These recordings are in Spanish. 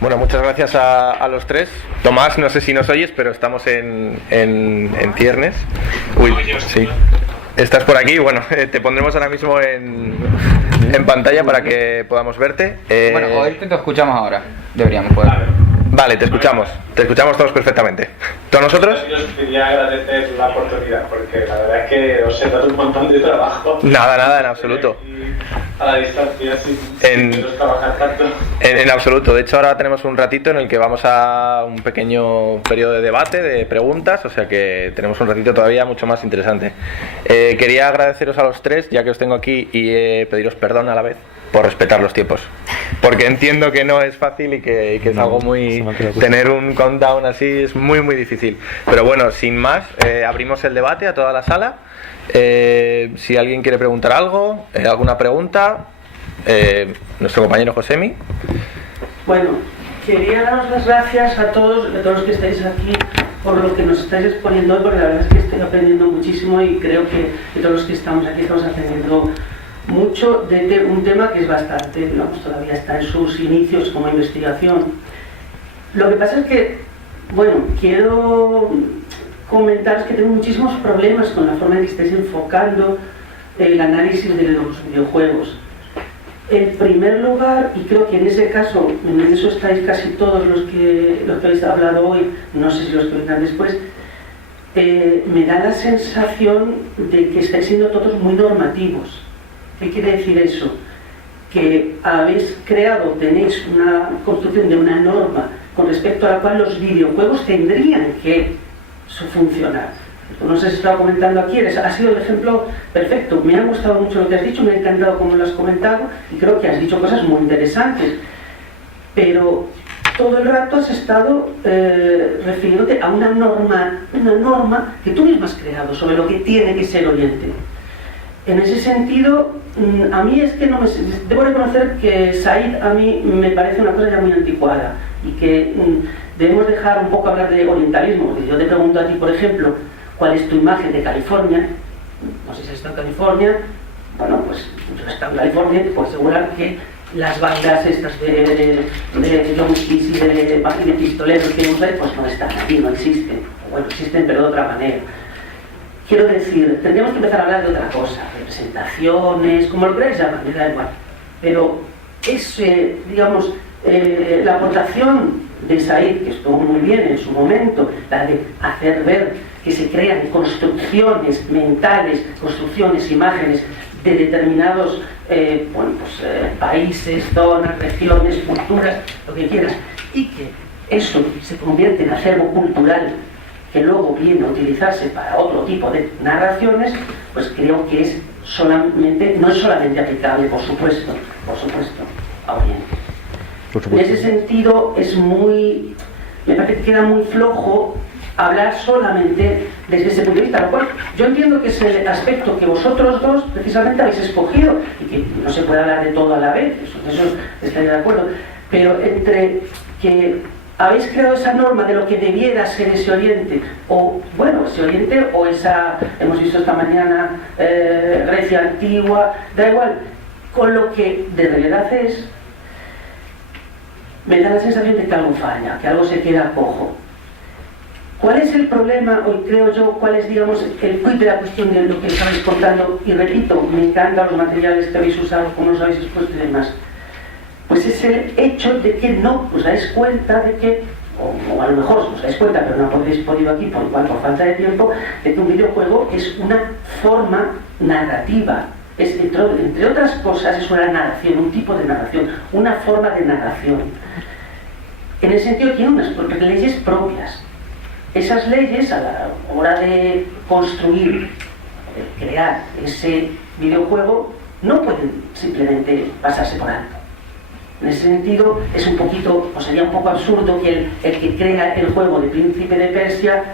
Bueno, muchas gracias a los tres. Tomás, no sé si nos oyes, pero estamos en ciernes. Uy, sí. Estás por aquí, bueno, te pondremos ahora mismo en pantalla para que podamos verte. Bueno, hoy te escuchamos ahora, deberíamos poder. Vale, te escuchamos todos perfectamente. ¿Tú a nosotros? Yo os quería agradecer la oportunidad, porque la verdad es que os he dado un montón de trabajo. Nada, en absoluto. A la distancia, sin trabajar tanto. En absoluto. De hecho, ahora tenemos un ratito en el que vamos a un pequeño periodo de debate, de preguntas, o sea que tenemos un ratito todavía mucho más interesante. Quería agradeceros a los tres, ya que os tengo aquí, y pediros perdón a la vez por respetar los tiempos, porque entiendo que no es fácil y que es algo muy... tener un countdown así es muy difícil, pero bueno, sin más, abrimos el debate a toda la sala. Si alguien quiere preguntar algo, alguna pregunta, nuestro compañero Josemi. Bueno, quería daros las gracias a todos los que estáis aquí por lo que nos estáis exponiendo hoy, porque la verdad es que estoy aprendiendo muchísimo y creo que todos los que estamos aquí estamos aprendiendo mucho de un tema que es bastante, digamos, todavía está en sus inicios como investigación. Lo que pasa es que, bueno, quiero comentaros que tengo muchísimos problemas con la forma en que estáis enfocando el análisis de los videojuegos. En primer lugar, y creo que en ese caso, en eso estáis casi todos los que habéis hablado hoy, no sé si los que vendrán después, me da la sensación de que estáis siendo todos muy normativos. ¿Qué quiere decir eso? Que habéis creado, tenéis una construcción de una norma con respecto a la cual los videojuegos tendrían que funcionar. No sé si estaba comentando aquí, ha sido el ejemplo perfecto. Me ha gustado mucho lo que has dicho, me ha encantado cómo lo has comentado y creo que has dicho cosas muy interesantes. Pero todo el rato has estado refiriéndote a una norma que tú mismo has creado sobre lo que tiene que ser Oriente. En ese sentido, a mí es que no me... Debo reconocer que Said a mí me parece una cosa ya muy anticuada y que debemos dejar un poco hablar de orientalismo. Porque yo te pregunto a ti, por ejemplo, ¿cuál es tu imagen de California? No sé si has estado en California. Bueno, pues yo he estado en California y te puedo asegurar que las bandas estas de junkies y de pistoleros que vemos ahí, pues no están aquí, no existen. Bueno, existen pero de otra manera. Quiero decir, tendríamos que empezar a hablar de otra cosa, representaciones, como lo queráis llamar, me da igual. Pero es, digamos, la aportación de Said, que estuvo muy bien en su momento, la de hacer ver que se crean construcciones mentales, construcciones, imágenes de determinados países, zonas, regiones, culturas, lo que quieras, y que eso se convierte en acervo cultural que luego viene a utilizarse para otro tipo de narraciones, pues creo que es no es solamente aplicable, por supuesto, a Oriente. En ese sentido me parece que queda muy flojo hablar solamente desde ese punto de vista, lo cual yo entiendo que es el aspecto que vosotros dos precisamente habéis escogido y que no se puede hablar de todo a la vez, eso estaría de acuerdo, pero entre que habéis creado esa norma de lo que debiera ser ese Oriente, o bueno, ese Oriente o esa, hemos visto esta mañana, Grecia antigua, da igual, con lo que de realidad es, me da la sensación de que algo falla, que algo se queda cojo. ¿Cuál es el problema, hoy creo yo, cuál es, digamos, el quid de la cuestión de lo que estabais contando? Y repito, me encantan los materiales que habéis usado, cómo los habéis expuesto y demás. Pues es el hecho de que no os dais cuenta de que, o a lo mejor os dais cuenta, pero no habéis podido aquí por falta de tiempo, de que un videojuego es una forma narrativa. Es, entre otras cosas, es una narración, un tipo de narración, una forma de narración. En ese sentido tiene unas leyes propias. Esas leyes, a la hora de construir, de crear ese videojuego, no pueden simplemente pasarse por alto. En ese sentido, es un poquito, o sería un poco absurdo que el que crea el juego de Príncipe de Persia,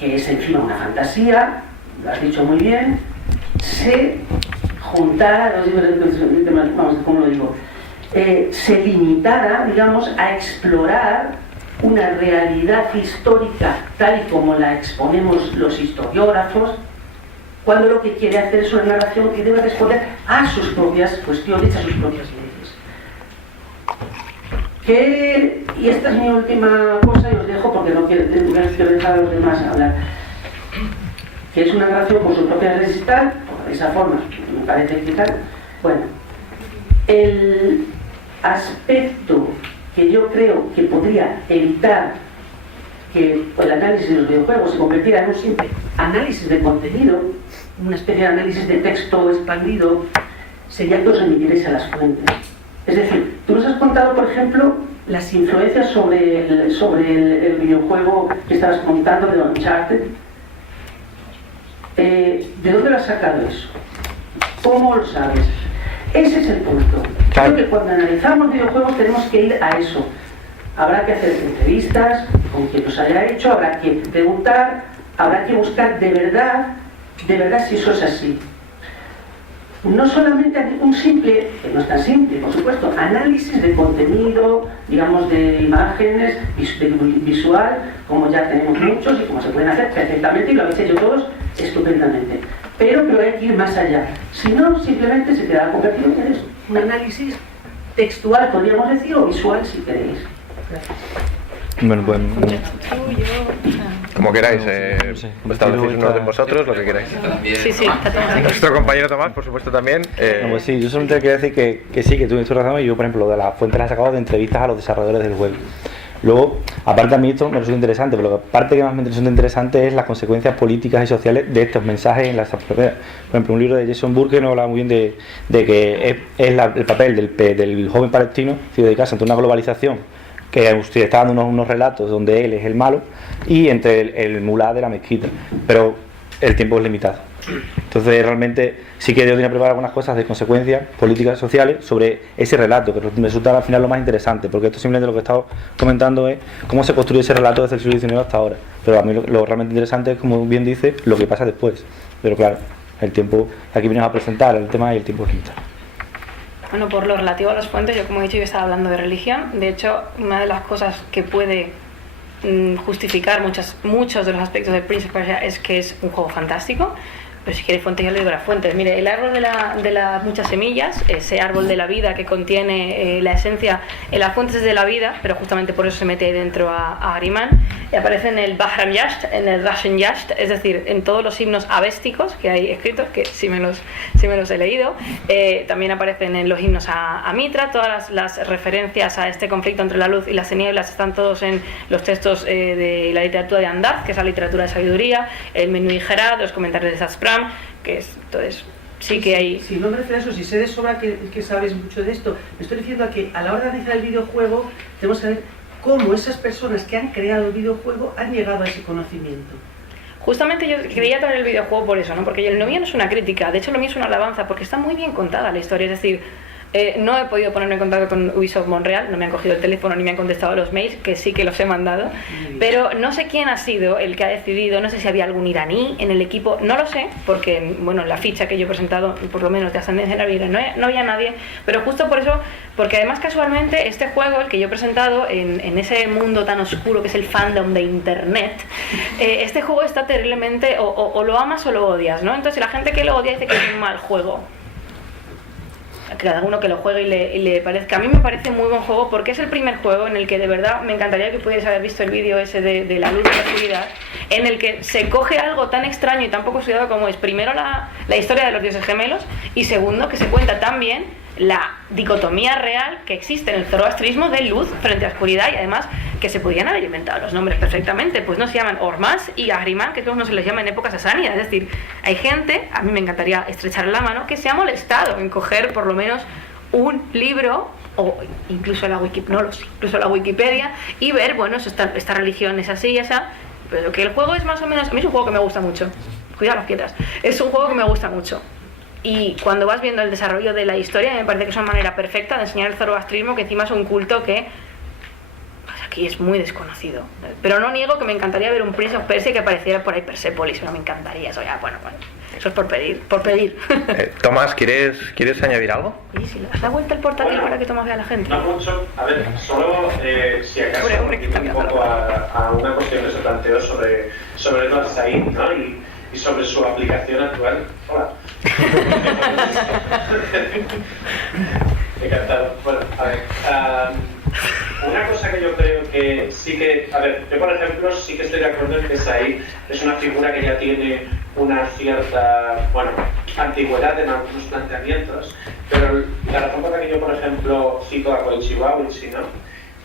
que es encima una fantasía, lo has dicho muy bien, se juntara, vamos, ¿cómo lo digo? Se limitara, digamos, a explorar una realidad histórica tal y como la exponemos los historiógrafos, cuando lo que quiere hacer es una narración que debe responder a sus propias cuestiones, a sus propias leyes. Y esta es mi última cosa y os dejo porque no quiero dejar a los demás hablar. Que es una narración por su propia necesidad, de esa forma, me parece que tal. Bueno, el aspecto que yo creo que podría evitar que el análisis de los videojuegos se convirtiera en un simple análisis de contenido, una especie de análisis de texto expandido, sería que os remitierais a las fuentes. Es decir, tú nos has contado, por ejemplo, las influencias sobre el videojuego que estabas contando de Uncharted. ¿De dónde lo has sacado eso? ¿Cómo lo sabes? Ese es el punto. Creo que cuando analizamos videojuegos tenemos que ir a eso. Habrá que hacer entrevistas con quien los haya hecho, habrá que preguntar, habrá que buscar de verdad si eso es así. No solamente un simple, que no es tan simple, por supuesto, análisis de contenido, digamos de imágenes, visual, como ya tenemos muchos y como se pueden hacer perfectamente, y lo habéis hecho todos estupendamente. Pero hay que ir más allá. Si no, simplemente se quedará convertido en eso, un análisis textual, podríamos decir, o visual, si queréis. Gracias. Bueno, pues... Como queráis, establecéis uno de vosotros, lo que queráis. Sí, está todo. Nuestro compañero Tomás, por supuesto, también. No, pues sí, yo solamente quería decir que sí, que tú tienes razón, y yo, por ejemplo, lo de las fuentes las he sacado de entrevistas a los desarrolladores del juego. Luego, aparte a mí esto me resulta interesante, pero la parte que más me resulta interesante es las consecuencias políticas y sociales de estos mensajes en las fronteras. Por ejemplo, un libro de Jason Burke nos habla muy bien de que es el papel del joven palestino que dedicarse ante una globalización, que usted está dando unos relatos donde él es el malo, y entre el mulá de la mezquita, pero el tiempo es limitado. Entonces realmente sí que yo tenía preparado algunas cosas de consecuencias políticas sociales sobre ese relato, que me resulta al final lo más interesante, porque esto simplemente lo que he estado comentando es cómo se construye ese relato desde el siglo XIX hasta ahora, pero a mí lo realmente interesante es, como bien dice, lo que pasa después. Pero claro, el tiempo, aquí venimos a presentar el tema y el tiempo es limitado. Bueno, por lo relativo a las fuentes, yo como he dicho, yo estaba hablando de religión. De hecho, una de las cosas que puede justificar muchos de los aspectos de Prince of Persia es que es un juego fantástico. Pero si queréis fuentes, yo le digo las fuentes. Mire, el árbol de las muchas semillas, ese árbol de la vida que contiene la esencia en las fuentes de la vida, pero justamente por eso se mete dentro a Ahriman, y aparece en el Bahram Yasht, en el Rashen Yasht, es decir, en todos los himnos avésticos que hay escritos, que sí me los he leído. También aparecen en los himnos a Mitra, todas las referencias a este conflicto entre la luz y las tinieblas están todos en los textos de la literatura de Andaz, que es la literatura de sabiduría, el Menui Gerad, los comentarios de Saspram, que es, entonces sí que hay... Si no me refiero a eso, si sé de sobra que sabes mucho de esto, me estoy diciendo a que a la hora de analizar el videojuego tenemos que ver cómo esas personas que han creado el videojuego han llegado a ese conocimiento. Justamente yo quería traer el videojuego por eso, ¿no? Porque lo mío no es una crítica, de hecho lo mío es una alabanza, porque está muy bien contada la historia, es decir, no he podido ponerme en contacto con Ubisoft Montreal, no me han cogido el teléfono ni me han contestado los mails, que sí que los he mandado, pero no sé quién ha sido el que ha decidido, no sé si había algún iraní en el equipo, no lo sé, porque bueno, la ficha que yo he presentado, por lo menos de ascendencia naviera, no había nadie, pero justo por eso, porque además casualmente este juego, el que yo he presentado en ese mundo tan oscuro que es el fandom de internet, este juego está terriblemente, o lo amas o lo odias, ¿no? Entonces la gente que lo odia dice que es un mal juego. Cada uno que lo juegue y le parezca. A mí me parece muy buen juego porque es el primer juego en el que de verdad me encantaría que pudierais haber visto el vídeo ese de la luz y la oscuridad, en el que se coge algo tan extraño y tan poco estudiado como es primero la historia de los dioses gemelos, y segundo que se cuenta tan bien la dicotomía real que existe en el zoroastrismo de luz frente a oscuridad, y además que se podían haber inventado los nombres perfectamente, pues no se llaman Ormaz y Ahriman, que no se les llama en épocas sasánidas. Es decir, hay gente, a mí me encantaría estrecharle la mano, que se ha molestado en coger por lo menos un libro o incluso la Wikipedia y ver, bueno, esta religión es así y esa, pero que el juego es más o menos, a mí es un juego que me gusta mucho, cuidado las piedras, es un juego que me gusta mucho. Y cuando vas viendo el desarrollo de la historia, me parece que es una manera perfecta de enseñar el zoroastrismo, que encima es un culto que pues aquí es muy desconocido. Pero no niego que me encantaría ver un Prince of Persia que apareciera por ahí Persepolis, pero me encantaría eso ya, bueno, eso es por pedir. Tomás, ¿quieres añadir algo? Oye, si le das la vuelta al portátil para que Tomás vea a la gente. No mucho, a ver, solo si acaso un poco a una cuestión que se planteó sobre el Said, ¿no? Y sobre su aplicación actual. Hola. Encantado. Bueno, a ver. cosa que yo creo que sí que, a ver, yo por ejemplo sí que estoy de acuerdo en que Said es una figura que ya tiene una cierta, bueno, antigüedad en algunos planteamientos, pero la razón por la que yo por ejemplo cito a Koichi Wabuchi, ¿no?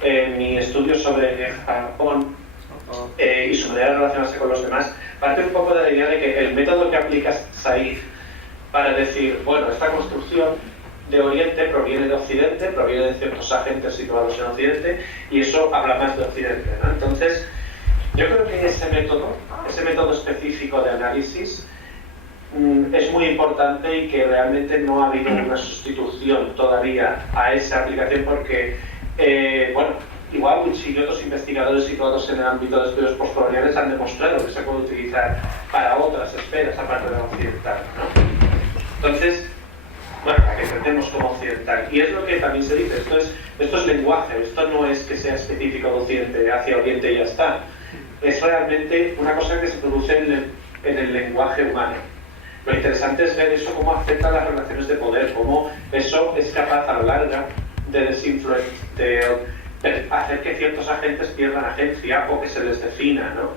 En mi estudio sobre Japón y su manera de relacionarse con los demás, parte un poco de la idea de que el método que aplica Said para decir, bueno, esta construcción de Oriente proviene de Occidente, proviene de ciertos agentes situados en Occidente, y eso habla más de Occidente, ¿no? Entonces, yo creo que ese método específico de análisis es muy importante y que realmente no ha habido una sustitución todavía a esa aplicación porque, bueno, Iwabuchi y otros investigadores situados en el ámbito de estudios postcoloniales han demostrado que se puede utilizar para otras esferas aparte de la occidental, ¿no? Entonces, bueno, la que entendemos como occidental. Y es lo que también se dice, esto es lenguaje, esto no es que sea específico de Occidente hacia Oriente y ya está. Es realmente una cosa que se produce en el lenguaje humano. Lo interesante es ver eso, cómo afecta a las relaciones de poder, cómo eso es capaz a lo largo de hacer que ciertos agentes pierdan agencia o que se les defina, ¿no?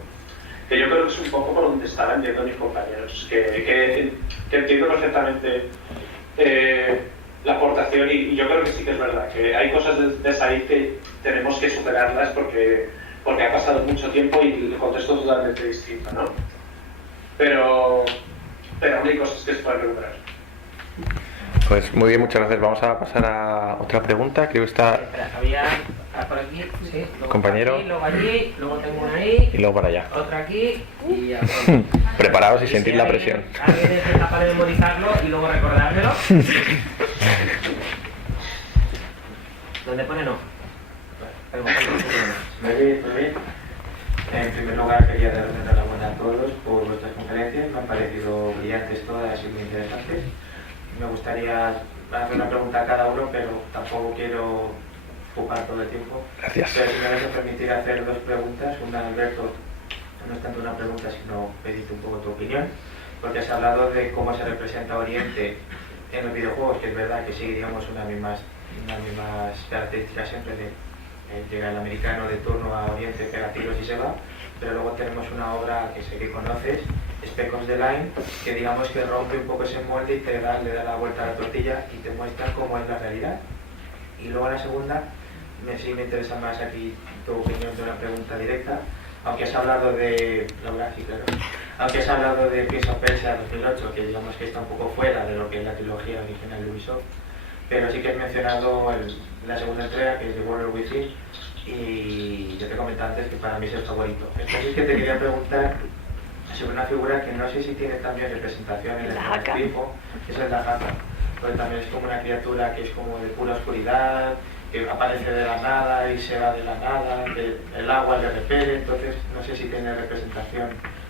Que yo creo que es un poco por donde estaban yendo mis compañeros, que entiendo perfectamente la aportación y yo creo que sí que es verdad, que hay cosas de Said que tenemos que superarlas porque ha pasado mucho tiempo y el contexto es totalmente distinto, ¿no? Pero aún hay cosas que se pueden recuperar. Pues muy bien, muchas gracias. Vamos a pasar a otra pregunta. Creo que está... Espera, había por aquí, sí, luego compañero. Aquí, luego allí, luego tengo una ahí. Y luego para allá. Otra aquí y ya. Preparaos y si sentir la presión. Alguien es capaz de memorizarlo y luego recordármelo. ¿Dónde pone no? ¿Me oye bien? En primer lugar quería daros la enhorabuena a todos por vuestras conferencias, me han parecido brillantes todas y muy interesantes. Me gustaría hacer una pregunta a cada uno, pero tampoco quiero ocupar todo el tiempo. Gracias. Pero si me vais a permitir hacer dos preguntas, una a Alberto, no es tanto una pregunta sino pedirte un poco tu opinión, porque has hablado de cómo se representa Oriente en los videojuegos, que es verdad que sigue, digamos, unas mismas características siempre de llega el americano de turno a Oriente, pega tiros y se va, pero luego tenemos una obra que sé que conoces, Spec Ops The Line, que digamos que rompe un poco ese molde y le da la vuelta a la tortilla y te muestra cómo es la realidad. Y luego la segunda, sí me interesa más aquí tu opinión de una pregunta directa, aunque has hablado de aunque has hablado de Prince of Persia 2008, que digamos que está un poco fuera de lo que es la trilogía original de Ubisoft, pero sí que has mencionado la segunda entrega, que es The Warrior Within, y yo te comentaba antes que para mí es el favorito. Entonces que te quería preguntar sobre una figura que no sé si tiene también representación en el tipo, que es el Dahaka, porque también es como una criatura que es como de pura oscuridad, que aparece de la nada y se va de la nada, el agua le repele, entonces no sé si tiene representación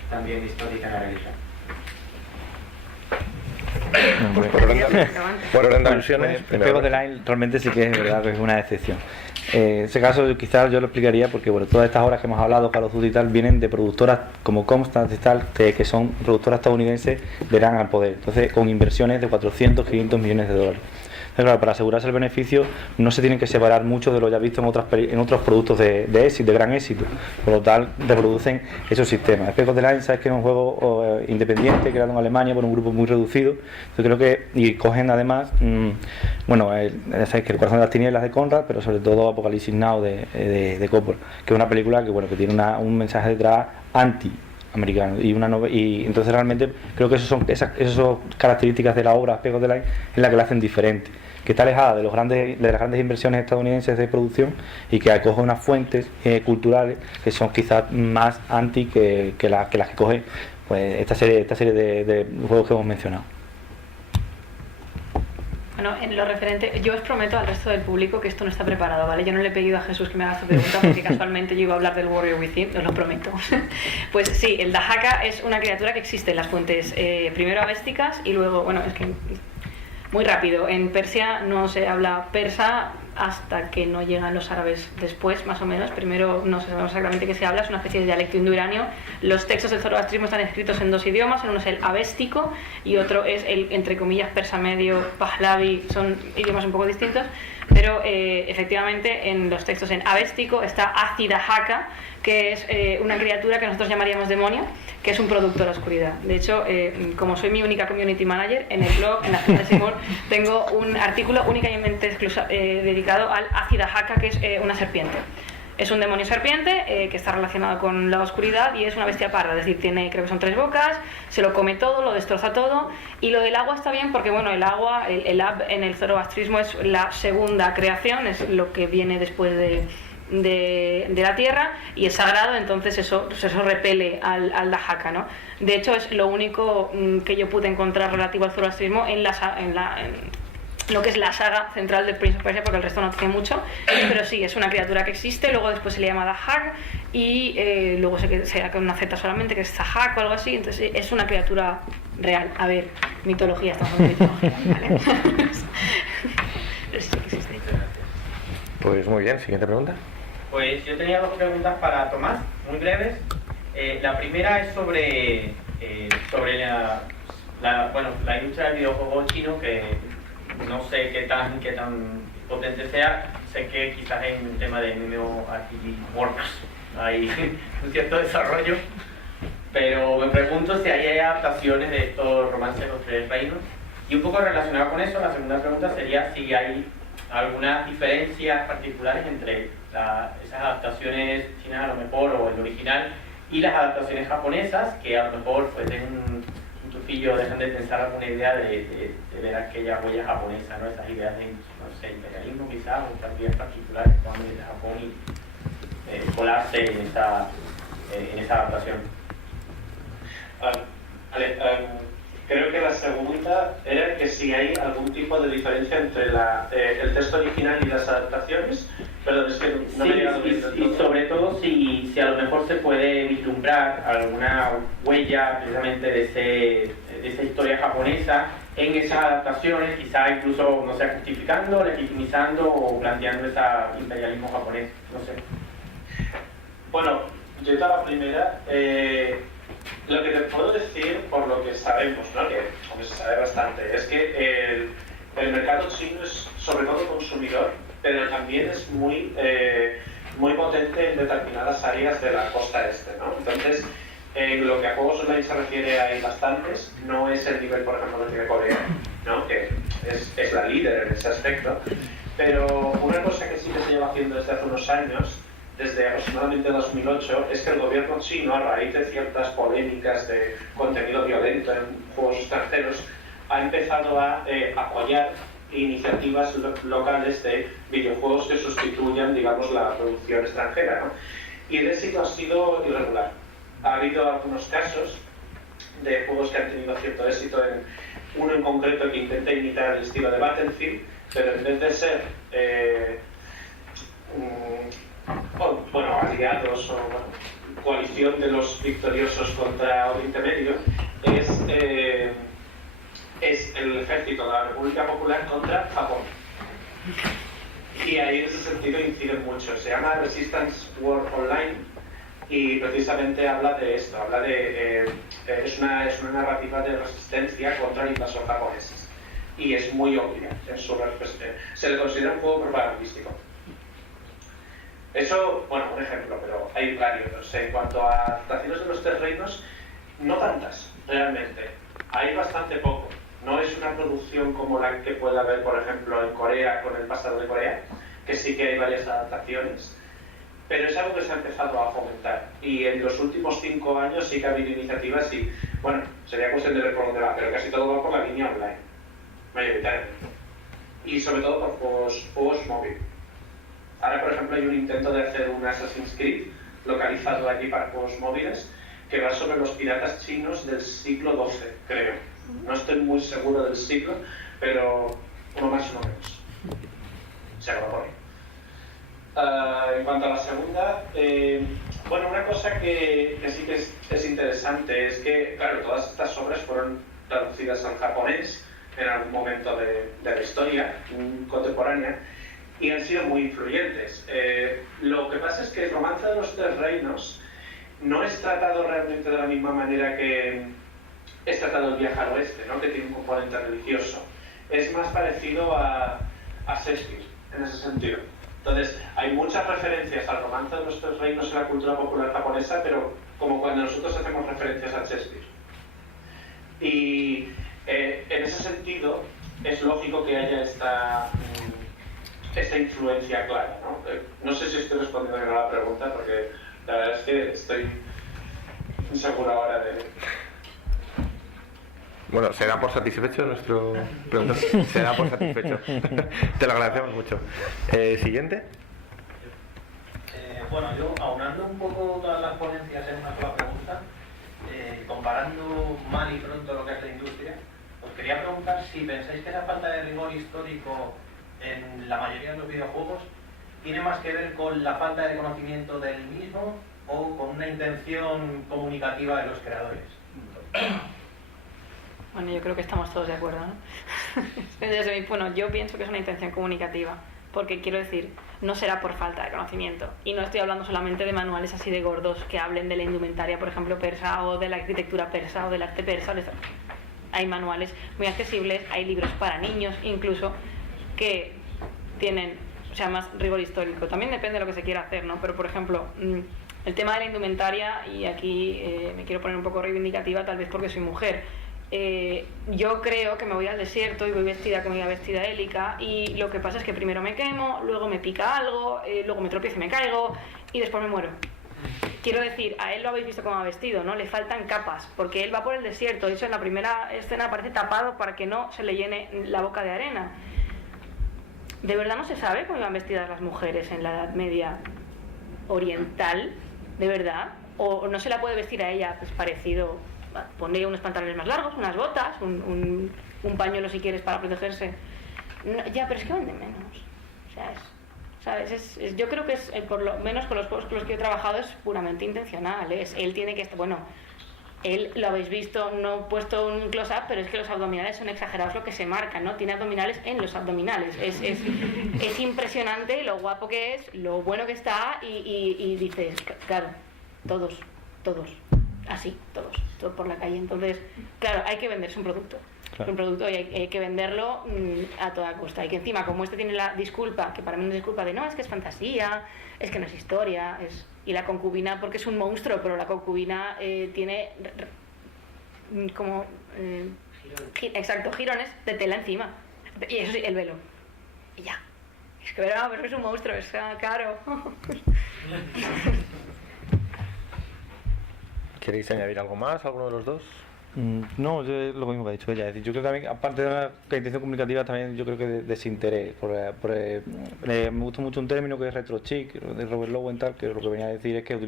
también histórica en la religión. Pues por orden de alusiones, Spec Ops The Line realmente sí que es verdad que es una excepción. En ese caso quizás yo lo explicaría porque bueno, todas estas obras que hemos hablado, Call of Duty y tal, vienen de productoras como Comstat y tal, que son productoras estadounidenses de gran al poder, entonces con inversiones de 400, 500 millones de dólares. Entonces, claro, para asegurarse el beneficio no se tienen que separar mucho de lo ya visto en otros productos de éxito, de gran éxito, por lo tal reproducen esos sistemas. Spec Ops The Line, sabes que es un juego independiente creado en Alemania por un grupo muy reducido, yo creo que, y cogen además sabes que El corazón de las tinieblas de Conrad, pero sobre todo Apocalipsis Now de Coppola, que es una película que tiene un mensaje detrás anti-americano y entonces realmente creo que esas características de la obra Spec Ops The Line es la que la hacen diferente, que está alejada de las grandes inversiones estadounidenses de producción y que acoge unas fuentes culturales que son quizás más anti que las que coge pues esta serie de juegos que hemos mencionado. Bueno, en lo referente, yo os prometo al resto del público que esto no está preparado, ¿vale? Yo no le he pedido a Jesús que me haga esta pregunta porque casualmente yo iba a hablar del Warrior Within, os lo prometo. Pues sí, el Dahaka es una criatura que existe en las fuentes primero avésticas y luego, bueno, es que muy rápido, en Persia no se habla persa hasta que no llegan los árabes después, más o menos. Primero no sabemos exactamente qué se habla, es una especie de dialecto indoiranio. Los textos del zoroastrismo están escritos en dos idiomas, uno es el avéstico y otro es el, entre comillas, persa medio, pahlavi, son idiomas un poco distintos. Pero efectivamente en los textos en avestico está Azidahaka, que es una criatura que nosotros llamaríamos demonio, que es un producto de la oscuridad. De hecho, como soy mi única community manager, en el blog, en la zona de Simón, tengo un artículo únicamente dedicado al Azidahaka, que es una serpiente. Es un demonio serpiente que está relacionado con la oscuridad y es una bestia parda, es decir, tiene, creo que son 3 bocas, se lo come todo, lo destroza todo. Y lo del agua está bien porque, bueno, el agua, el Ab en el zoroastrismo es la segunda creación, es lo que viene después de la tierra y es sagrado, entonces eso repele al Dahaka, ¿no? De hecho, es lo único que yo pude encontrar relativo al zoroastrismo en lo que es la saga central de Prince of Persia, porque el resto no tiene mucho, pero sí, es una criatura que existe. Luego después se le llama Dahak y luego se da con una Z solamente, que es Zahak o algo así. Entonces es una criatura real. A ver, mitología, estamos en mitología, ¿vale? Pero sí que existe. Pues muy bien, siguiente pregunta. Pues yo tenía 2 preguntas para Tomás, muy breves. La primera es sobre la industria del videojuego chino, que no sé qué tan potente sea. Sé que quizás en el tema de MMORPG Works hay un cierto desarrollo, pero me pregunto si hay adaptaciones de estos romances de los 3 reinos. Y un poco relacionado con eso, la segunda pregunta sería si hay algunas diferencias particulares entre esas adaptaciones chinas, a lo mejor, o el original, y las adaptaciones japonesas, que a lo mejor pues den un tufillo, dejan de pensar alguna idea de ver aquella huella japonesa, ¿no? Esas ideas de, no sé, imperialismo quizás, o estas ideas particulares que van desde Japón y colarse en esa adaptación. Vale, creo que la segunda era que si hay algún tipo de diferencia entre el texto original y las adaptaciones. Perdón, es que no me he llegado bien del todo. Y sobre todo si a lo mejor se puede vislumbrar alguna huella precisamente de esa historia japonesa en esas adaptaciones, quizá incluso, no sé, justificando, legitimizando o planteando ese imperialismo japonés, no sé. Bueno, yo a la primera, lo que te puedo decir, por lo que sabemos, ¿no? Que se sabe bastante, es que el mercado chino es sobre todo consumidor, pero también es muy potente en determinadas áreas de la costa este, ¿no? Entonces, en lo que a juegos online se refiere hay bastantes, no es el nivel, por ejemplo, que tiene Corea, ¿no? Que es la líder en ese aspecto, pero una cosa que sí que se lleva haciendo desde hace unos años, desde aproximadamente 2008, es que el gobierno chino, a raíz de ciertas polémicas de contenido violento en juegos extranjeros, ha empezado a apoyar iniciativas locales de videojuegos que sustituyan, digamos, la producción extranjera, ¿no? Y el éxito ha sido irregular. Ha habido algunos casos de juegos que han tenido cierto éxito, uno en concreto que intenta imitar el estilo de Battlefield, pero en vez de ser aliados o coalición de los victoriosos contra Oriente Medio, es el ejército de la República Popular contra Japón. Y ahí en ese sentido inciden mucho. Se llama Resistance War Online y precisamente habla de esto, es una narrativa de resistencia contra el invasor japonés. Y es muy obvia en su se le considera un juego propagandístico. Eso, bueno, un ejemplo, pero hay varios. En cuanto a adaptaciones de los 3 reinos, no tantas, realmente. Hay bastante poco. No es una producción como la que puede haber, por ejemplo, en Corea, con el pasado de Corea, que sí que hay varias adaptaciones, pero es algo que se ha empezado a fomentar. Y en los últimos 5 años sí que ha habido iniciativas y, bueno, sería cuestión de ver por dónde va, pero casi todo va por la línea online, mayoritariamente. Y sobre todo por juegos móviles. Ahora, por ejemplo, hay un intento de hacer un Assassin's Creed localizado aquí para juegos móviles que va sobre los piratas chinos del siglo XII, creo. No estoy muy seguro del siglo, pero uno más, uno menos. Se acaba por ahí. En cuanto a la segunda, una cosa que sí que es interesante es que, claro, todas estas obras fueron traducidas al japonés en algún momento de la historia contemporánea y han sido muy influyentes. Lo que pasa es que el romance de los 3 reinos no es tratado realmente de la misma manera que es tratado el viaje al oeste, ¿no? Que tiene un componente religioso. Es más parecido a Shakespeare, en ese sentido. Entonces, hay muchas referencias al romance de los tres reinos en la cultura popular japonesa, pero como cuando nosotros hacemos referencias a Shakespeare. Y en ese sentido, es lógico que haya esta influencia clara, ¿no? No sé si estoy respondiendo bien a la pregunta, porque la verdad es que estoy inseguro ahora de... Bueno, se da por satisfecho nuestro pregunta. Se da por satisfecho. Te lo agradecemos mucho. Siguiente. Bueno, yo aunando un poco todas las ponencias en una sola pregunta, comparando mal y pronto lo que es la industria, os quería preguntar si pensáis que esa falta de rigor histórico en la mayoría de los videojuegos tiene más que ver con la falta de conocimiento del mismo o con una intención comunicativa de los creadores. Bueno, yo creo que estamos todos de acuerdo, ¿no? Bueno, yo pienso que es una intención comunicativa, porque quiero decir, no será por falta de conocimiento. Y no estoy hablando solamente de manuales así de gordos que hablen de la indumentaria, por ejemplo, persa, o de la arquitectura persa, o del arte persa. Hay manuales muy accesibles, hay libros para niños incluso, que tienen, o sea, más rigor histórico. También depende de lo que se quiera hacer, ¿no? Pero, por ejemplo, el tema de la indumentaria, y aquí me quiero poner un poco reivindicativa, tal vez porque soy mujer. Yo creo que me voy al desierto y voy vestida como iba vestida Élica, y lo que pasa es que primero me quemo, luego me pica algo, luego me tropiezo y me caigo y después me muero. Quiero decir, a él lo habéis visto como va vestido, ¿no? Le faltan capas, porque él va por el desierto. De hecho, en la primera escena aparece tapado para que no se le llene la boca de arena. ¿De verdad no se sabe cómo iban vestidas las mujeres en la Edad Media oriental? ¿De verdad? ¿O no se la puede vestir a ella pues parecido? Pondría unos pantalones más largos, unas botas, un pañuelo si quieres para protegerse. No, ya, pero es que van de menos. O sea, ¿sabes? Yo creo que es, por lo menos con los juegos con los que he trabajado, es puramente intencional. Él tiene que estar, bueno, él lo habéis visto, no he puesto un close-up, pero es que los abdominales son exagerados lo que se marcan, ¿no? Tiene abdominales en los abdominales. Es impresionante lo guapo que es, lo bueno que está, y dices, claro, todos. Así, todos por la calle. Entonces, claro, hay que venderse un producto. Claro. Un producto, y hay que venderlo a toda costa. Y que encima, como este tiene la disculpa, que para mí no es disculpa de no, es que es fantasía, es que no es historia, y la concubina, porque es un monstruo, pero la concubina tiene como exacto, jirones de tela encima. Y eso sí, el velo. Y ya. Es que verá, pero es un monstruo, es caro. ¿Queréis añadir algo más, alguno de los dos? No, yo lo mismo que ha dicho ella. Es decir, yo creo que también, aparte de la intención comunicativa, también yo creo que desinterés. Me gusta mucho un término que es retro chic, de Robert Lowenthal, que lo que venía a decir es que se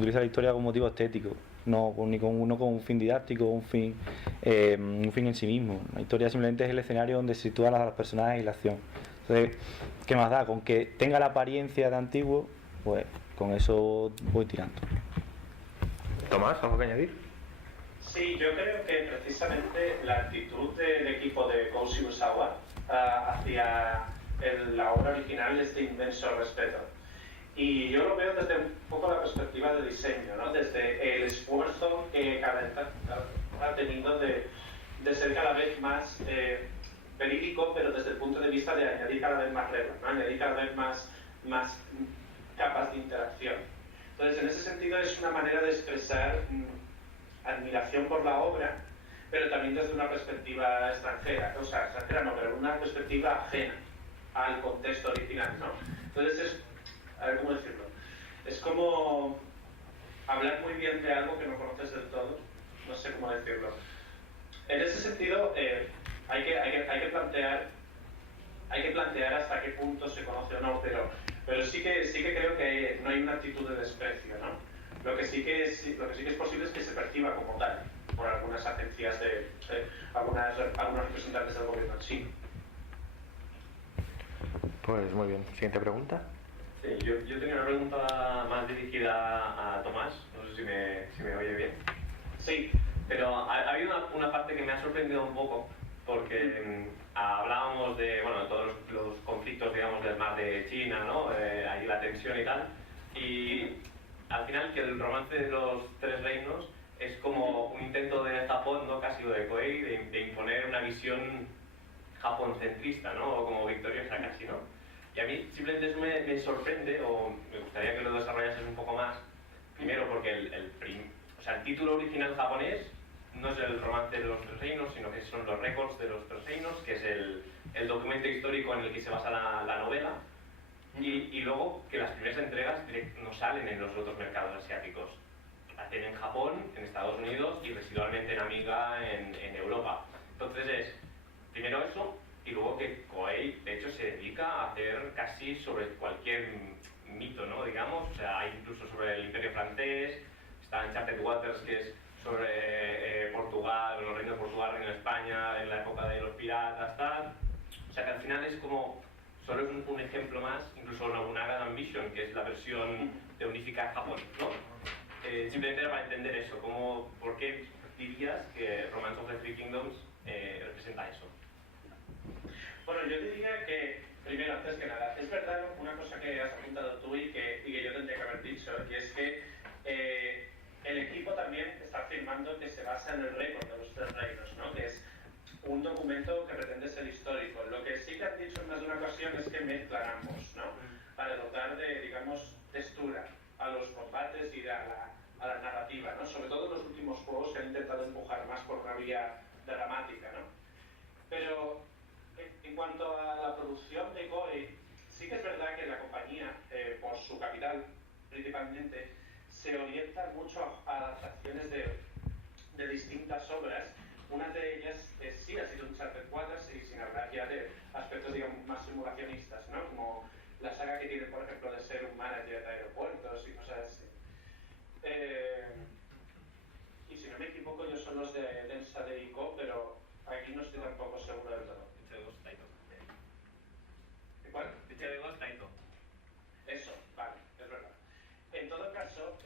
utiliza la historia como motivo estético, no con un fin didáctico, un fin en sí mismo. La historia simplemente es el escenario donde se sitúan las personajes y la acción. Entonces, ¿qué más da? Con que tenga la apariencia de antiguo, pues con eso voy tirando. Tomás, ¿algo que añadir? Sí, yo creo que precisamente la actitud del equipo de Koji Usawa hacia la obra original es de inmenso respeto. Y yo lo veo desde un poco la perspectiva de diseño, ¿no? Desde el esfuerzo que cada vez ha tenido de ser cada vez más verídico, pero desde el punto de vista de añadir cada vez más reglas, ¿no? Añadir cada vez más capas de interacción. Entonces, en ese sentido es una manera de expresar admiración por la obra, pero también desde una perspectiva extranjera, o sea, extranjera no, pero una perspectiva ajena al contexto original, ¿no? Entonces a ver cómo decirlo, es como hablar muy bien de algo que no conoces del todo, no sé cómo decirlo. En ese sentido, hay que plantear hasta qué punto se conoce o no, pero sí que creo que no hay una actitud de desprecio, ¿no? Lo que sí que es posible es que se perciba como tal por algunas agencias algunos representantes del gobierno en sí. Pues muy bien. Siguiente pregunta. Sí, yo tenía una pregunta más dirigida a Tomás, no sé si me oye bien. Sí. Pero ha habido una parte que me ha sorprendido un poco, porque hablábamos de todos los conflictos, digamos, del mar de China, ¿no? Ahí la tensión y tal, y al final que el romance de los tres reinos es como un intento de Japón, ¿no? Casi de Koei, de imponer una visión japoncentrista, ¿no? O como victoriosa casi, ¿no? Y a mí simplemente eso me sorprende, o me gustaría que lo desarrollases un poco más. Primero porque el título original japonés no es el romance de los tres reinos, sino que son los récords de los tres reinos, que es el documento histórico en el que se basa la novela. Y luego que las primeras entregas no salen en los otros mercados asiáticos. Hacen en Japón, en Estados Unidos y residualmente en Amiga en Europa. Entonces es, primero eso, y luego que Koei de hecho se dedica a hacer casi sobre cualquier mito, ¿no? Digamos, o sea, hay incluso sobre el Imperio francés, está Uncharted Waters, que es sobre Portugal, los reinos de Portugal, reino de España, en la época de los piratas, tal. O sea que al final es como, solo es un ejemplo más, incluso Nobunaga Ambition, que es la versión de unificar Japón, ¿no? Simplemente era para entender eso, ¿por qué dirías que Romance of the Three Kingdoms representa eso? Bueno, yo diría que, primero, antes que nada, es verdad una cosa que has apuntado tú y que yo tendría que haber dicho, y es que el equipo también está afirmando que se basa en el récord de los tres reinos, ¿no? Que es un documento que pretende ser histórico. Lo que sí que han dicho en más de una ocasión es que mezclan ambos, ¿no? Para dotar de, digamos, textura a los combates y a la narrativa, ¿no? Sobre todo en los últimos juegos se han intentado empujar más por una vía dramática, ¿no? Pero en cuanto a la producción de Koei, sí que es verdad que la compañía, por su capital principalmente, se orienta mucho a adaptaciones de distintas obras. Una de ellas sí ha sido Uncharted 4, y sin hablar ya de aspectos, digamos, más simulacionistas, ¿no? Como la saga que tiene, por ejemplo, de ser un manager de aeropuertos y cosas así. Y si no me equivoco, ellos son los de Densa de Ico, pero aquí no estoy tampoco seguro del todo. ¿De cuál? De Ghost Taito. Eso, vale, es verdad. En todo caso,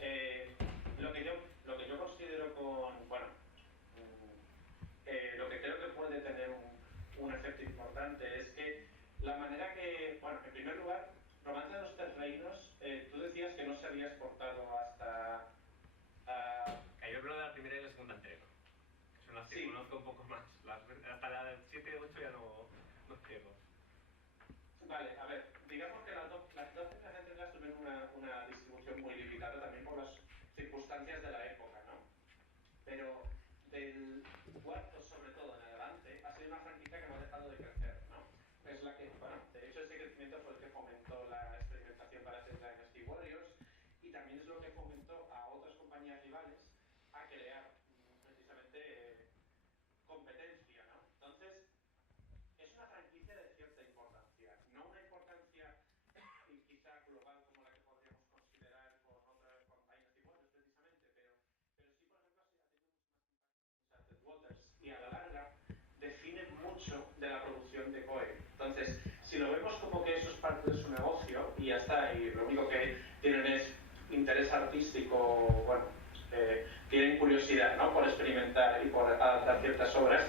lo que yo considero lo que creo que puede tener un efecto importante es que la manera que, bueno, en primer lugar, Romance de los Tres Reinos, tú decías que no se había exportado hasta... Yo creo de la primera y la segunda entrega. Son las que conozco un poco más. Hasta la 7 y 8 ya no llego. Vale, a ver, digamos que las dos primeras entregas tuvieron una distribución muy limitada también por las circunstancias de la época, ¿no? Pero del cuarto, sobre todo en adelante, ha sido una franquicia que no ha dejado de crecer, ¿no? Es la que, bueno, de hecho ese crecimiento fue el que fomentó la experimentación para hacer Dynasty Warriors y también es lo que fomentó a otras compañías rivales a crear precisamente competencia, ¿no? Entonces, es una franquicia de cierta importancia, no una importancia quizá global como la que podríamos considerar con Dynasty Warriors precisamente, pero sí, por ejemplo, Uncharted Waters y a la larga define mucho de la producción de Koei. Entonces, si lo vemos como que eso es parte de su negocio y ya está, y lo único que tienen es interés artístico, bueno, tienen curiosidad, ¿no?, por experimentar y por adaptar ciertas obras,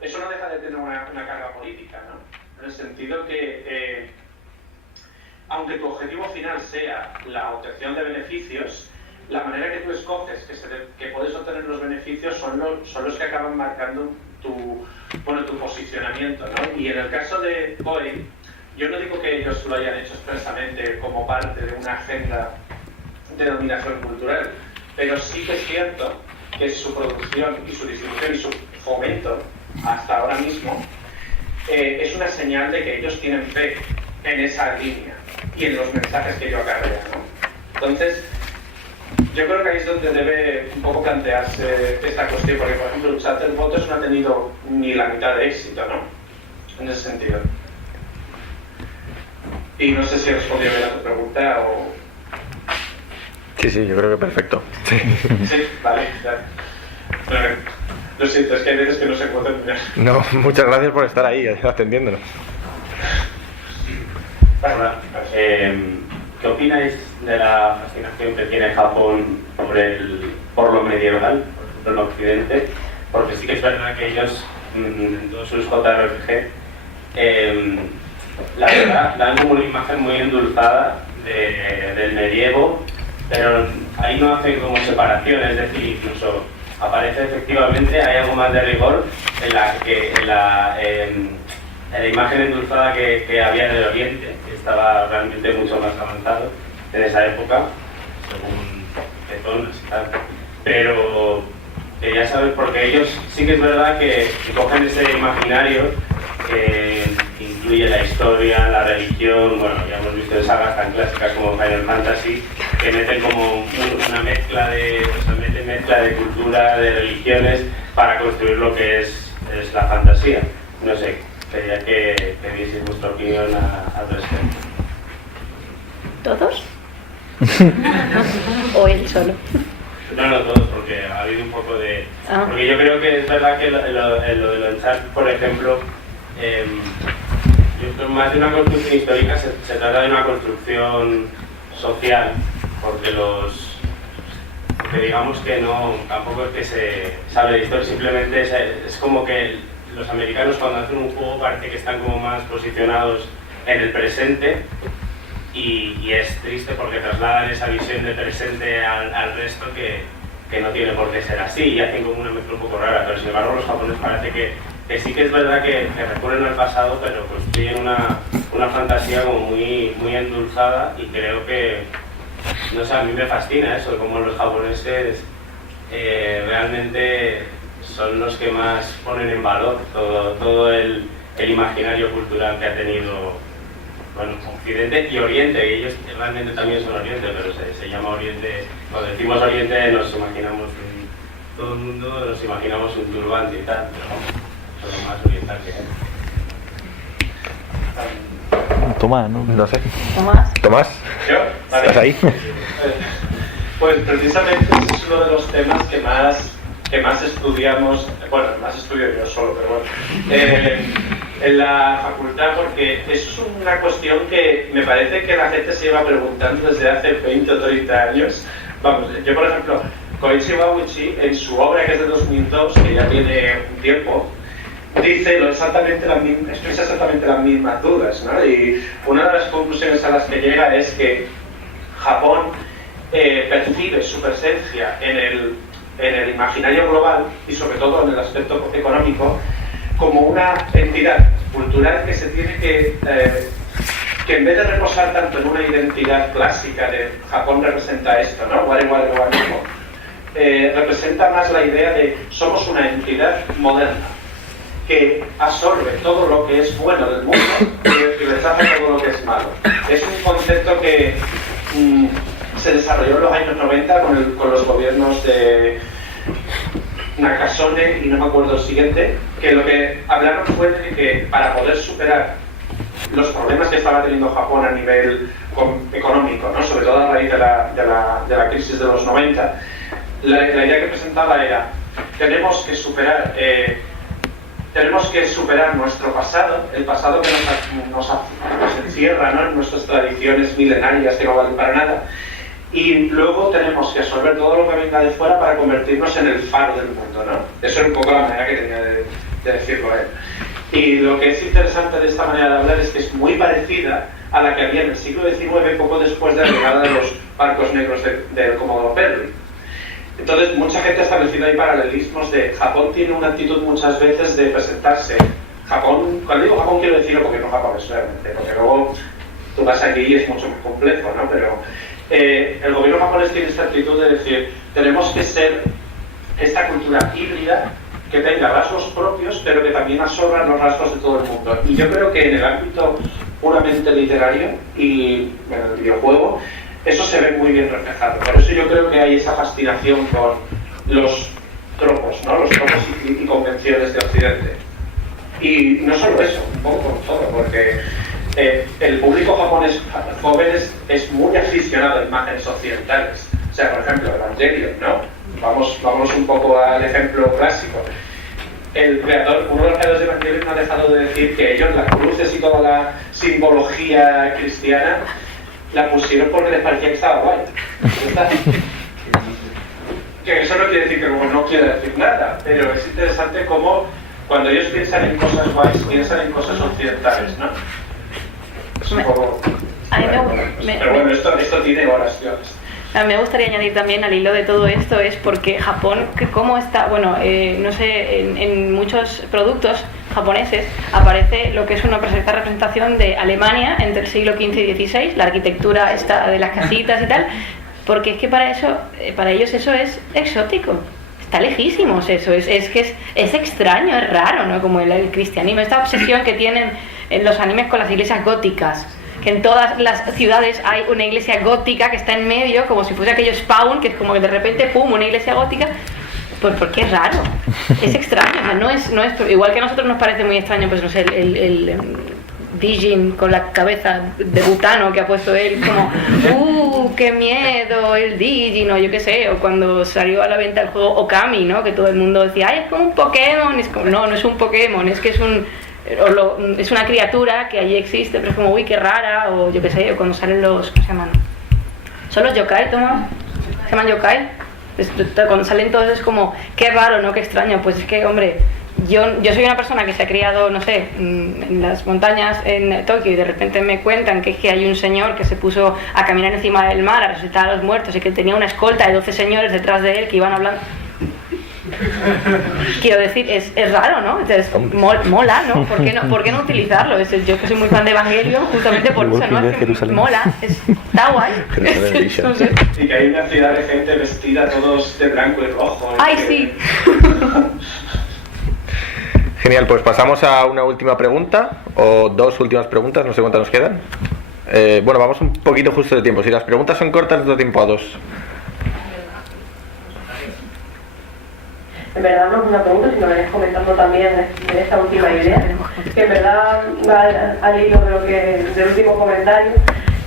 eso no deja de tener una carga política, ¿no? En el sentido que, aunque tu objetivo final sea la obtención de beneficios, la manera que tú escoges que puedes obtener los beneficios son los que acaban marcando tu posicionamiento, ¿no? Y en el caso de Koei, yo no digo que ellos lo hayan hecho expresamente como parte de una agenda de dominación cultural, pero sí que es cierto que su producción y su distribución y su fomento hasta ahora mismo es una señal de que ellos tienen fe en esa línea y en los mensajes que ello acarrea, ¿no? Entonces, yo creo que ahí es donde debe un poco plantearse esta cuestión, porque por ejemplo Uncharted Waters no ha tenido ni la mitad de éxito, ¿no? En ese sentido. Y no sé si he respondido bien a tu pregunta o... Sí, yo creo que perfecto. Sí, vale, ya. Lo siento, es que hay veces que no se puede terminar. No, muchas gracias por estar ahí atendiéndonos. Hola. ¿Qué opináis de la fascinación que tiene Japón por lo medieval, por ejemplo en Occidente? Porque sí que es verdad que ellos, en todos sus JRPG, la verdad, dan como una imagen muy endulzada del medievo, pero ahí no hacen como separación, es decir, incluso aparece efectivamente, hay algo más de rigor en la imagen endulzada que había en el Oriente, que estaba realmente mucho más avanzado en esa época, según Petones y tal. Pero quería saber, porque ellos sí que es verdad que cogen ese imaginario que incluye la historia, la religión, bueno, ya hemos visto de sagas tan clásicas como Final Fantasy, que meten como una mezcla de cultura, de religiones, para construir lo que es la fantasía. No sé, quería que dieseis vuestra opinión al respecto. ¿Todos? ¿O él solo? No, todos, porque ha habido un poco de... Porque yo creo que es verdad que lo de Uncharted, por ejemplo, más de una construcción histórica se trata de una construcción social, porque digamos que no, tampoco es que se hable de historia, simplemente es como que los americanos cuando hacen un juego parece que están como más posicionados en el presente, y es triste porque trasladan esa visión de presente al resto que no tiene por qué ser así, y hacen como una mezcla un poco rara, pero sin embargo los japoneses parece que sí que es verdad que recurren al pasado, pero construyen una fantasía como muy endulzada, y creo que, no sé, a mí me fascina eso, como los japoneses realmente son los que más ponen en valor todo el imaginario cultural que ha tenido, bueno, Occidente y Oriente, y ellos realmente también son Oriente, pero se llama Oriente. Cuando decimos Oriente nos imaginamos todo el mundo nos imaginamos un turbante y tal, pero son lo más oriental que hay. Tomás, ¿no? No sé. ¿Tomás? ¿Yo? Vale. ¿Estás ahí? Pues precisamente ese es uno de los temas que más estudiamos, bueno, más estudio yo solo, pero bueno, en la facultad, porque eso es una cuestión que me parece que la gente se lleva preguntando desde hace 20 o 30 años. Vamos, yo por ejemplo, Koichi Wabuchi, en su obra que es de 2002, que ya tiene un tiempo, dice expresa exactamente las mismas dudas, ¿no? Y una de las conclusiones a las que llega es que Japón percibe su presencia en el imaginario global, y sobre todo en el aspecto económico, como una entidad cultural que se tiene que en vez de reposar tanto en una identidad clásica de Japón representa esto, ¿no? Ware ware ware, representa más la idea de somos una entidad moderna que absorbe todo lo que es bueno del mundo y rechaza todo lo que es malo. Es un concepto que se desarrolló en los años 90 con los gobiernos de Nakasone y no me acuerdo el siguiente, que lo que hablaron fue de que para poder superar los problemas que estaba teniendo Japón a nivel económico, ¿no? Sobre todo a raíz de la crisis de los 90, la idea que presentaba era tenemos que superar nuestro pasado, el pasado que nos encierra, ¿no? En nuestras tradiciones milenarias que no valen para nada, y luego tenemos que absorber todo lo que venga de fuera para convertirnos en el faro del mundo, ¿no? Eso es un poco la manera que tenía de decirlo él. Y lo que es interesante de esta manera de hablar es que es muy parecida a la que había en el siglo XIX, poco después de la llegada de los barcos negros del Comodoro Perry. Entonces, mucha gente ha establecido ahí paralelismos de Japón tiene una actitud muchas veces de presentarse. Japón, cuando digo Japón quiero decir el gobierno japonés realmente, porque luego tú vas aquí y es mucho más complejo, ¿no? Pero el gobierno japonés tiene esta actitud de decir tenemos que ser esta cultura híbrida que tenga rasgos propios, pero que también absorban los rasgos de todo el mundo. Y yo creo que en el ámbito puramente literario y en el videojuego, eso se ve muy bien reflejado. Por eso yo creo que hay esa fascinación con los tropos, ¿no? Los tropos y convenciones de Occidente. Y no solo eso, un poco con todo, porque el público japonés joven es muy aficionado a imágenes occidentales. O sea, por ejemplo, Evangelion, ¿no? Vamos un poco al ejemplo clásico. Uno de los creadores de Evangelion no ha dejado de decir que ellos las cruces y toda la simbología cristiana la pusieron porque les parecía que estaba guay. Que eso no quiere decir que luego no quiera decir nada, pero es interesante cómo cuando ellos piensan en cosas guays, piensan en cosas occidentales, ¿no? Es un poco... Pero bueno, esto tiene oraciones. Me gustaría añadir también al hilo de todo esto es porque Japón, ¿cómo está? Bueno, no sé, en muchos productos japoneses aparece lo que es una perfecta representación de Alemania entre el siglo XV y XVI, la arquitectura esta de las casitas y tal, porque es que para ellos eso es exótico. Está lejísimos eso, es extraño, es raro, ¿no? Como el cristianismo, esta obsesión que tienen en los animes con las iglesias góticas, que en todas las ciudades hay una iglesia gótica que está en medio, como si fuese aquello Spawn, que es como que de repente, pum, una iglesia gótica, pues porque es raro, es extraño, o sea, no es igual que a nosotros nos parece muy extraño, pues no sé, el Dijin con la cabeza de butano que ha puesto él, como qué miedo el Dijin, o yo qué sé, o cuando salió a la venta el juego Okami, ¿no? Que todo el mundo decía, ay, es como un Pokémon, es como, no es un Pokémon, es que es una criatura que allí existe, pero es como, uy, qué rara, o yo qué sé, o cuando salen los, ¿cómo se llaman? ¿Son los yokai, Tomás? ¿Se llaman yokai? Cuando salen todos es como, qué raro, ¿no? Qué extraño, pues es que, hombre, yo soy una persona que se ha criado, no sé, en las montañas en Tokio y de repente me cuentan que es que hay un señor que se puso a caminar encima del mar a resucitar a los muertos y que tenía una escolta de 12 señores detrás de él que iban hablando. Quiero decir, es raro, ¿no? Entonces, mola, ¿no? ¿Por qué no utilizarlo? Yo que soy muy fan de Evangelion, justamente por eso, ¿no? Es que mola, está guay. No sé. Y que hay una ciudad de gente vestida todos de blanco y rojo. ¡Ay, sí! Genial, pues pasamos a una última pregunta, o dos últimas preguntas, no sé cuántas nos quedan. Bueno, vamos un poquito justo de tiempo. Si las preguntas son cortas, nos da tiempo a dos. En verdad no es una pregunta, sino que venís comentando también en esta última idea, que en verdad va al hilo del último comentario,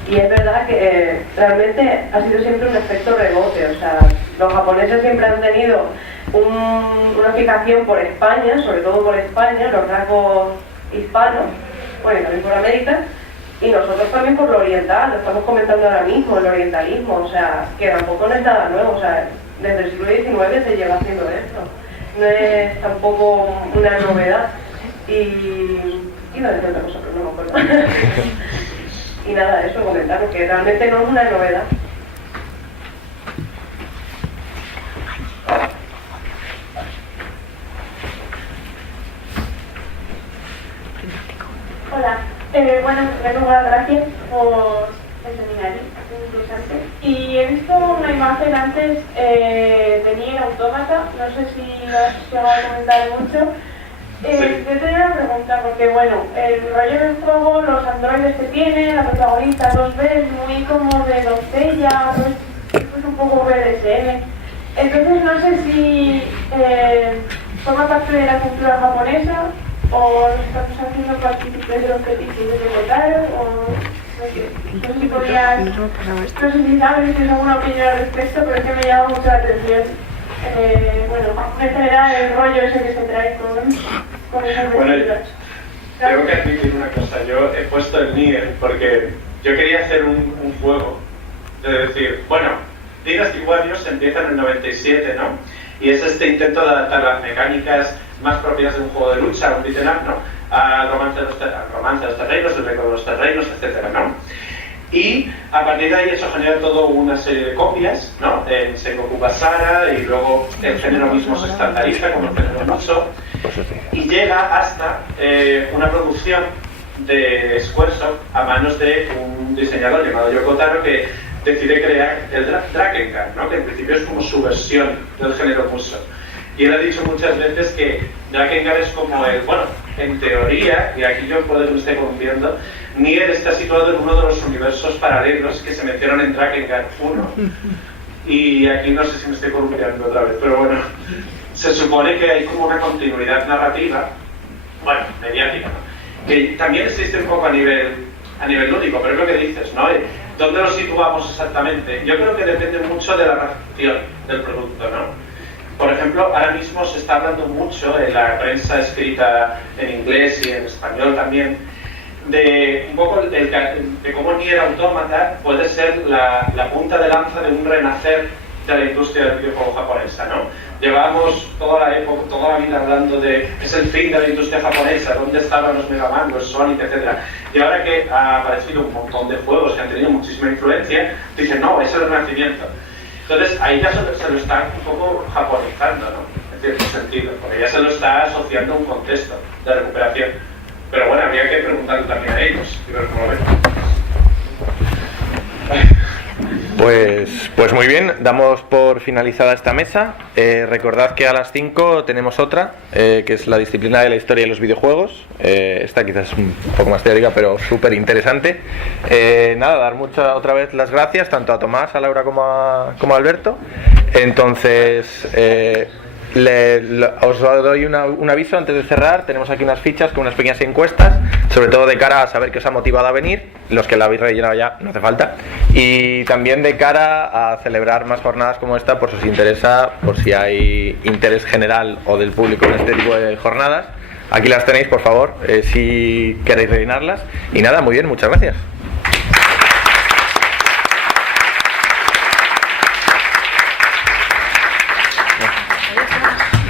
y es verdad que realmente ha sido siempre un efecto rebote, o sea, los japoneses siempre han tenido una fijación por España, sobre todo por España, los rasgos hispanos, bueno, y también por América, y nosotros también por lo oriental, lo estamos comentando ahora mismo, el orientalismo, o sea, que tampoco no es nada nuevo, o sea, desde el siglo XIX se lleva haciendo esto, no es tampoco una novedad, y iba a decir otra cosa, pero no me acuerdo. Y nada, eso, comentaron que realmente no es una novedad. Hola, bueno, en primer lugar, gracias por el seminario, es muy interesante. Y he visto una imagen antes de Nier Automata, no sé si lo has llegado a comentar mucho. Yo tenía una pregunta, porque bueno, el rollo del juego, los androides que tiene, la protagonista los ves muy como de doncella, pues un poco BDSM. Entonces no sé si forma parte de la cultura japonesa o nos estamos haciendo partícipes de los fetiches de Kotaro, o no sé si podrías, no sé si sabes, si tienes alguna opinión al respecto, pero es que me llama mucho la atención. Bueno, en general el rollo ese que se trae con esas vestiduras. Tengo que admitir una cosa, yo he puesto el Nier porque yo quería hacer un juego de decir, bueno, Dynasty Warriors empieza en el 97, ¿no? Y es este intento de adaptar las mecánicas más propias de un juego de lucha, un beat'em up, ¿no? Al romance de los terrenos, el récord de los terrenos, etcétera, ¿no? Y a partir de ahí eso genera toda una serie de copias, ¿no? En Sengoku Basara, y luego el género mismo se estandariza como el género Musou, y llega hasta una producción de Squaresoft a manos de un diseñador llamado Yoko Taro que decide crear el Drakengard, ¿no? Que en principio es como su versión del género Musou. Y él ha dicho muchas veces que Drakengard es como el, bueno, en teoría, y aquí yo puedo que me esté confundiendo, Nier está situado en uno de los universos paralelos que se mencionan en Drakengard 1. Y aquí no sé si me estoy columpiando otra vez, pero bueno, se supone que hay como una continuidad narrativa, bueno, mediática, ¿no? Que también existe un poco a nivel lúdico, pero es lo que dices, ¿no? ¿Dónde lo situamos exactamente? Yo creo que depende mucho de la recepción del producto, ¿no? Por ejemplo, ahora mismo se está hablando mucho en la prensa escrita en inglés y en español también de un poco de cómo Nier Automata puede ser la punta de lanza de un renacer de la industria del videojuego japonesa, ¿no? Llevamos toda la vida hablando de es el fin de la industria japonesa, dónde estaban los Mega Man, los Sonic, etc. Y ahora que ha aparecido un montón de juegos que han tenido muchísima influencia, dicen no, es el renacimiento. Entonces ahí ya se lo están un poco japonizando, ¿no? Es cierto sentido, porque ya se lo está asociando a un contexto de recuperación. Pero bueno, habría que preguntarle también a ellos y ver cómo lo ven. Pues muy bien, damos por finalizada esta mesa. Recordad que a las 5 tenemos otra, que es la disciplina de la historia de los videojuegos. Esta quizás es un poco más teórica, pero súper interesante. Nada, dar otra vez las gracias tanto a Tomás, a Laura como a Alberto. Entonces, os doy un aviso antes de cerrar. Tenemos aquí unas fichas con unas pequeñas encuestas, sobre todo de cara a saber qué os ha motivado a venir. Los que la habéis rellenado ya no hace falta, y también de cara a celebrar más jornadas como esta, por si os interesa, por si hay interés general o del público en este tipo de jornadas. Aquí las tenéis, por favor, si queréis rellenarlas. Y nada, muy bien, muchas gracias.